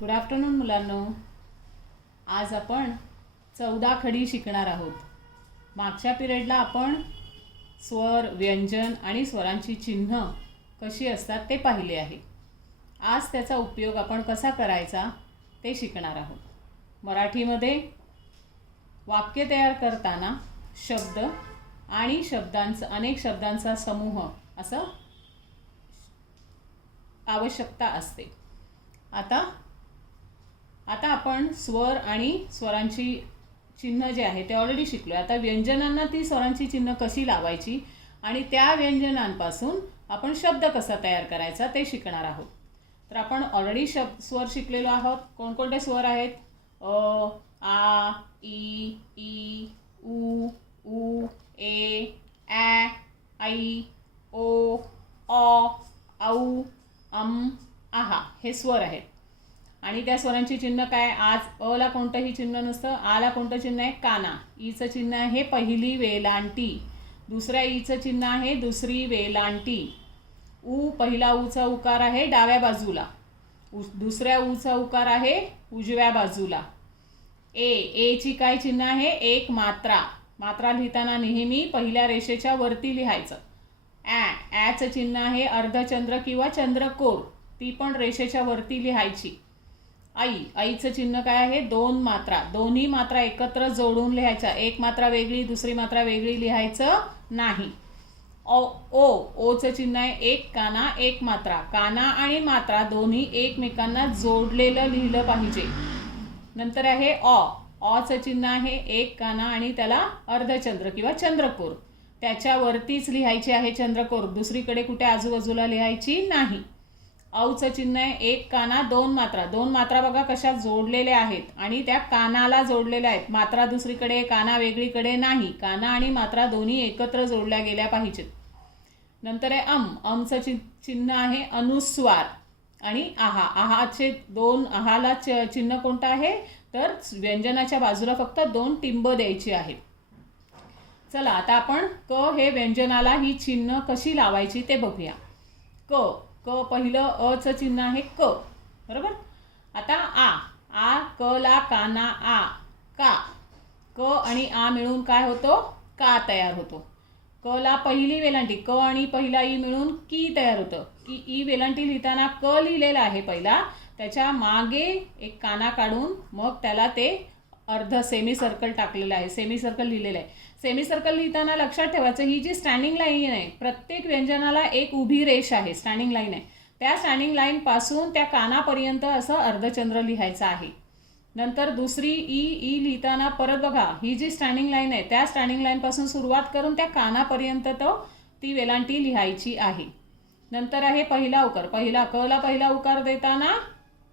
Good afternoon मुलांनो. आज आपण चौदा खडी शिकणार आहोत. मागच्या पिरियडला आपण स्वर व्यंजन आणि स्वरांची चिन्ह कशी असतात ते पाहिले आहे. आज त्याचा उपयोग आपण कसा करायचा ते शिकणार आहोत. मराठीमध्ये वाक्य तयार करताना शब्द आणि शब्दांचा अनेक शब्दांचा समूह असं आवश्यकता असते. आता आता आपण स्वर आणि स्वरांची चिन्ह जे आहे ते ऑलरेडी शिकलो आहे आता व्यंजनांना ती स्वरांची चिन्ह कशी लावायची आणि त्या व्यंजनांपासून आपण शब्द कसा तयार करायचा ते शिकणार आहोत. तर आपण ऑलरेडी शब्द स्वर शिकलेलो आहोत. कोणकोणते स्वर आहेत? अ आ ई ई उ उ ए ॲ आई ओ ऑ औ अम आहा हे स्वर आहेत. आणि त्या स्वरांची चिन्ह काय? आज अ ला कोणतंही चिन्ह नसतं आला कोणतं चिन्ह आहे? काना. ईचं चिन्ह आहे पहिली वेलांटी. दुसऱ्या ईचं चिन्ह आहे दुसरी वेलांटी. उ पहिला ऊचा उकार आहे डाव्या बाजूला. उ दुसऱ्या ऊचा उकार आहे उजव्या बाजूला. ए एची काय चिन्ह आहे? एक मात्रा. मात्रा लिहिताना नेहमी पहिल्या रेषेच्या वरती लिहायचं. ॲ ॲचं चिन्ह आहे अर्धचंद्र किंवा चंद्रकोर. ती पण रेषेच्या वरती लिहायची. आई आईचं चिन्ह काय आहे? दोन मात्रा. दोन्ही मात्रा एकत्र जोडून लिहायच्या. एक मात्रा वेगळी दुसरी मात्रा वेगळी लिहायचं नाही. ओ ओ ओचं चिन्ह आहे एक काना एक मात्रा. काना आणि मात्रा दोन्ही एकमेकांना जोडलेलं लिहिलं पाहिजे. नंतर आहे ऑ ऑचं चिन्ह आहे एक काना आणि त्याला अर्धचंद्र किंवा चंद्रकोर. त्याच्यावरतीच लिहायची आहे चंद्रकोर. दुसरीकडे कुठे आजूबाजूला लिहायची नाही. औचं चिन्ह आहे एक काना दोन मात्रा. दोन मात्रा बघा कशा जोडलेल्या आहेत. आणि त्या कानाला जोडलेल्या आहेत. मात्रा दुसरीकडे काना वेगळीकडे नाही. काना आणि मात्रा दोन्ही एकत्र जोडल्या गेल्या पाहिजेत. नंतर आहे अम. अमचं चि चिन्ह आहे अनुस्वार आणि आहा. आहाचे दोन आहाला च चिन्ह कोणतं आहे? तर व्यंजनाच्या बाजूला फक्त दोन टिंब द्यायची आहेत. चला आता आपण क हे व्यंजनाला ही चिन्ह कशी लावायची ते बघूया. क. क पहिलं अचं चिन्ह आहे क. बरोबर? आता आ. आ क ला काना आ. का. क आणि आ मिळून काय होतो? का तयार होतो. क ला पहिली वेलांटी. क आणि पहिला ई मिळून की तयार होतं? की ई वेलांटी लिहिताना क लिहिलेला आहे पहिला. त्याच्यामागे एक काना काढून मग त्याला ते अर्ध सेमी सर्कल टाकलेलं आहे सेमी सर्कल लिहिलेलं आहे. सेमी सर्कल लिहिताना लक्षात ठेवायचं ही जी स्टँडिंग लाईन आहे प्रत्येक व्यंजनाला एक उभी रेष आहे स्टँडिंग लाईन आहे. त्या स्टँडिंग लाईनपासून त्या कानापर्यंत असं अर्धचंद्र लिहायचं आहे. नंतर दुसरी ई ई लिहिताना परत बघा ही जी स्टँडिंग लाईन आहे त्या स्टँडिंग लाईनपासून सुरुवात करून त्या कानापर्यंत तो ती वेलांटी लिहायची आहे. नंतर आहे पहिला उकार पहिला कला पहिला उकार देताना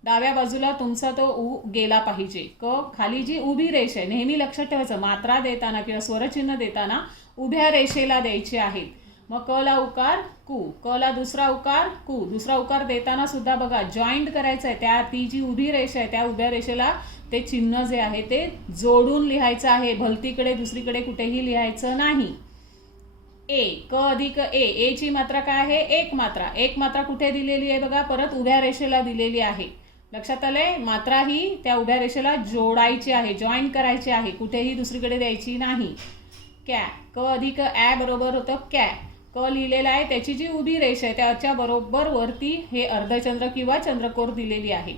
डाव्या बाजूला तुमचा तो उ गेला पाहिजे. क खाली जी उभी रेष आहे नेहमी लक्षात ठेवायचं मात्रा देताना किंवा स्वरचिन्ह देताना उभ्या रेषेला द्यायचे आहेत. मग क ला उकार कु. क ला दुसरा उकार कु. दुसरा उकार देताना सुद्धा बघा जॉईंट करायचं आहे त्या ती जी उभी रेषा आहे त्या उभ्या रेषेला ते चिन्ह जे आहे ते जोडून लिहायचं आहे. भलतीकडे दुसरीकडे कुठेही लिहायचं नाही. ए क अधिक ए. एची मात्रा काय आहे? एक मात्रा. एक मात्रा कुठे दिलेली आहे बघा? परत उभ्या रेषेला दिलेली आहे. लक्षात आलंय? मात्रा ही त्या उभ्या रेषेला जोडायची आहे जॉईन करायची आहे. कुठेही दुसरीकडे द्यायची नाही. कॅ क अधिक ॲ बरोबर होतं कॅ. क लिहिलेला आहे त्याची जी उभी रेष आहे त्याच्या बरोबर वरती हे अर्धचंद्र किंवा चंद्रकोर दिलेली आहे.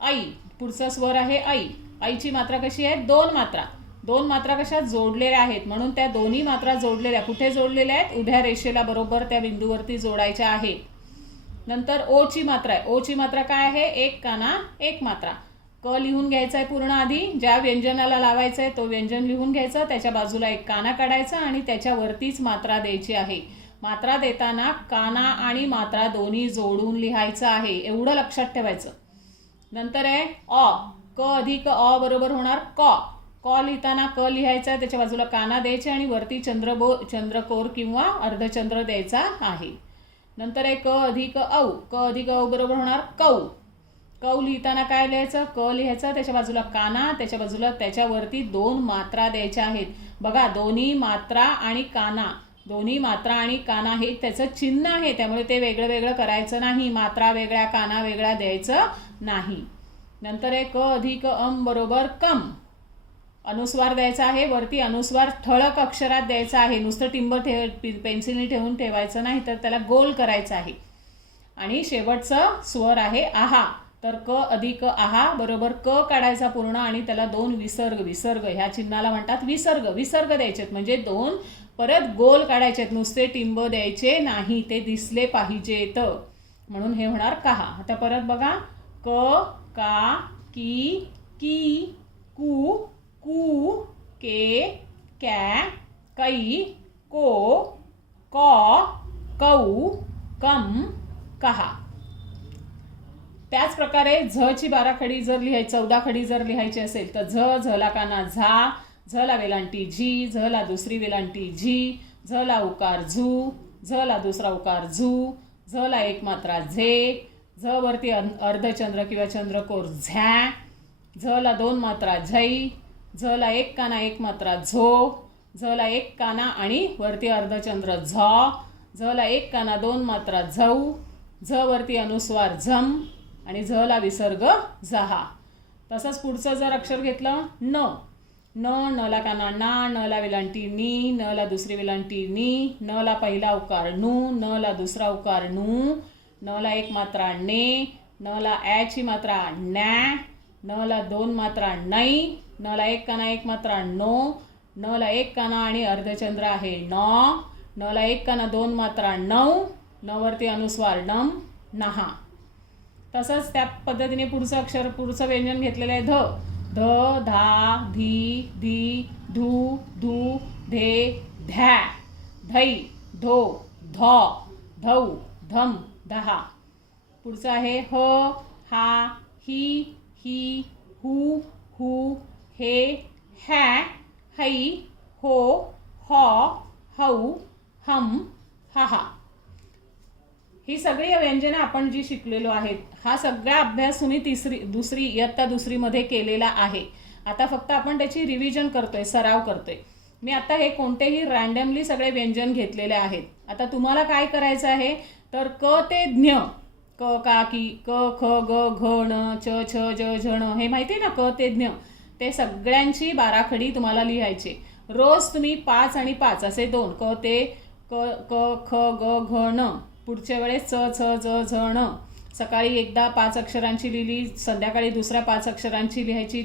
आई पुढचा स्वर आहे आई. आईची मात्रा कशी आहे? दोन मात्रा. दोन मात्रा कशा जोडलेल्या आहेत? म्हणून त्या दोन्ही मात्रा जोडलेल्या. कुठे जोडलेल्या आहेत? उभ्या रेषेला बरोबर त्या बिंदूवरती जोडायच्या आहेत नंतर ओची मात्रा आहे. ओची मात्रा काय आहे? एक काना एक मात्रा. क लिहून घ्यायचा आहे पूर्ण आधी. ज्या व्यंजनाला लावायचं आहे तो व्यंजन लिहून घ्यायचं. त्याच्या बाजूला एक काना काढायचा आणि त्याच्यावरतीच मात्रा द्यायची आहे. मात्रा देताना काना आणि मात्रा दोन्ही जोडून लिहायचं आहे. एवढं लक्षात ठेवायचं. नंतर आहे अ. क अधिक अ बरोबर होणार क. क लिहिताना क लिहायचा आहे त्याच्या बाजूला काना द्यायचे आणि वरती चंद्रबो चंद्रकोर किंवा अर्धचंद्र द्यायचा आहे. नंतर आहे क अधिक औ. क अधिक औ बरोबर होणार कौ. कौ लिहिताना काय लिहायचं? क लिहायचं. त्याच्या बाजूला काना त्याच्या बाजूला त्याच्यावरती दोन मात्रा द्यायच्या आहेत. बघा दोन्ही मात्रा आणि काना. दोन्ही मात्रा आणि काना हे त्याचं चिन्ह आहे. त्यामुळे ते वेगळं वेगळं करायचं नाही. मात्रा वेगळ्या काना वेगळ्या द्यायचं नाही. नंतर आहे क अधिक अम बरोबर कम. अनुस्वार द्यायचा आहे वरती अनुस्वार ठळक अक्षरात द्यायचा आहे. नुसतं टिंब ठेव पि- पेन्सिलने ठेवून ठेवायचं नाही तर त्याला गोल करायचं आहे. आणि शेवटचं स्वर आहे आहा. तर क अधिक आहा बरोबर क काढायचा पूर्ण आणि त्याला दोन विसर्ग विसर्ग. ह्या चिन्हाला म्हणतात विसर्ग. विसर्ग द्यायचेत. म्हणजे दोन परत गोल काढायचेत. नुसते टिंब द्यायचे नाही. ते दिसले पाहिजेत. म्हणून हे होणार कहा. आता परत बघा. क का की की कू कू के कॅ कै को कॉ कौ कम कहा. त्याच प्रकारे झची बारा खडी जर लिहायची चौदा खडी जर लिहायची असेल तर झ झला काना झा झला वेलांटी झी झला दुसरी वेलांटी झी झला उकार झू झला दुसरा उकार झू झला एक मात्रा झे झ वरती अर्धचंद्र किंवा चंद्रकोर झ झला दोन मात्रा झै झला एक काना एक मात्रा झो झला एक काना आणि वरती अर्धचंद्र झ झला एक काना दोन मात्रा झौ झ वरती अनुस्वार झम आणि झला विसर्ग झहा. तसंच पुढचं जर अक्षर घेतलं न. न नला काना ना नला विलांटी नी नला दुसरी विलांटी नी नला पहिला उकार नू नला दुसरा उकार नू नला एक मात्रा ने नला ॲची मात्रा नॅ नला दोन मात्रा नै नला एक काना एक मात्रा नो नला एक काना आणि अर्धचंद्र आहे न नला एक काना दोन मात्रा नऊ नवरती अनुस्वार नम नहा. तसंच त्या पद्धतीने पुढचं अक्षर पुढचं व्यंजन घेतलेलं आहे ध. ध धा धी धी धू धू धे ध्या. धै धो ध धौ धम दहा. पुढचं आहे ह हा ही ही हू हू हे हॅ है हो ह हौ हम हा हा. ही सगळी व्यंजनं आपण जी शिकलेलो आहेत हा सगळा अभ्यास तुम्ही तिसरी दुसरी इयत्ता दुसरीमध्ये केलेला आहे. आता फक्त आपण त्याची रिव्हिजन करतोय सराव करतोय. मी आता हे कोणतेही रँडमली सगळे व्यंजन घेतलेले आहेत. आता तुम्हाला काय करायचं आहे? तर क ते ज्ञ. क का की क ख ग घ ण च छ ज झण हे माहिती आहे ना? क ते ज्ञ. ते सगळ्यांची बाराखडी तुम्हाला लिहायची. रोज तुम्ही पाच आणि पाच असे दोन. क ते क क ख ग घ ण. पुढच्या वेळेस च छ ज झ ण. सकाळी एकदा पाच अक्षरांची लिहिली संध्याकाळी दुसऱ्या पाच अक्षरांची लिहायची.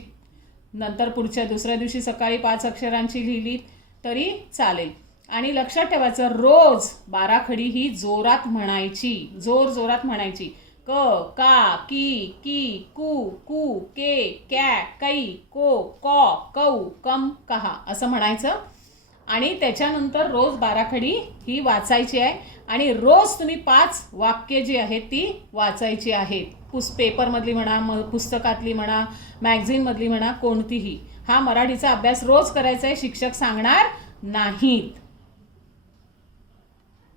नंतर पुढच्या दुसऱ्या दिवशी सकाळी पाच अक्षरांची लिहिली तरी चालेल. आणि लक्षात ठेवायचं रोज बाराखडी ही जोरात म्हणायची जोर जोरात म्हणायची. क का की की कू कू के कॅ कै को कॉ कौ कम कहा असं म्हणायचं. आणि त्याच्यानंतर रोज बाराखडी ही वाचायची आहे. आणि रोज तुम्ही पाच वाक्य जी आहेत ती वाचायची आहेत. पुस पेपरमधली म्हणा म पुस्तकातली म्हणा मॅगझिनमधली म्हणा कोणतीही. हा मराठीचा अभ्यास रोज करायचा आहे शिक्षक सांगणार नाहीत.